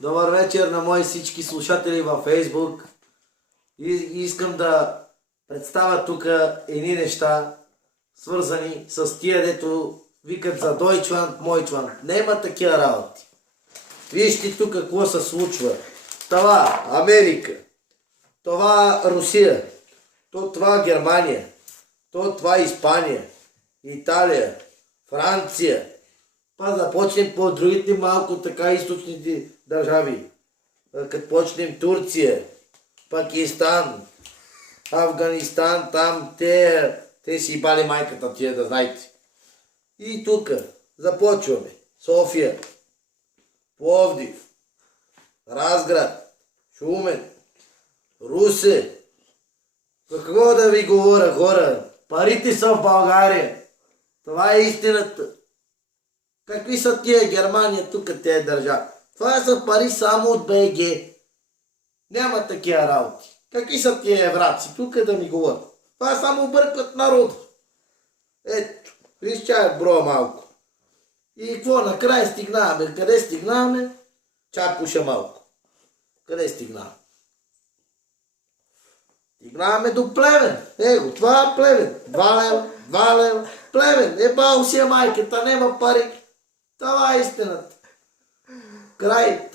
Добър вечер на мои всички слушатели във Фейсбук. Искам да представя тук едни неща, свързани с тия, дето викат за Дойчланд, Мойчланд. Нема такива работи. Вижте тук какво се случва. Това Америка, това Русия, това Германия, това Испания, Италия, Франция. Па да почнем по другите малко така източните държави. Като почнем Турция, Пакистан, Афганистан, там те си бали майката тия, да знаете. И тук започваме. София, Пловдив, Разград, Шумен, Русе. Какво да ви говоря, хора? Парите са в България. Това е истината. Какви са тия Германия, тук тия държави? Това са пари само от БГ. Няма такива работи. Какви са тия евраци? Тук да ми говорят. Това само бъркат народ. Ето, виж чая броя малко. И какво, накрая стигнаваме? Къде стигнаваме? Чак пуша малко. Къде стигнаваме? Стигнаваме до Плевен. Его, това е Плевен. 2 лева, 2 лева. Плевен, ебал си е майката, нема пари. Това е истината. Край.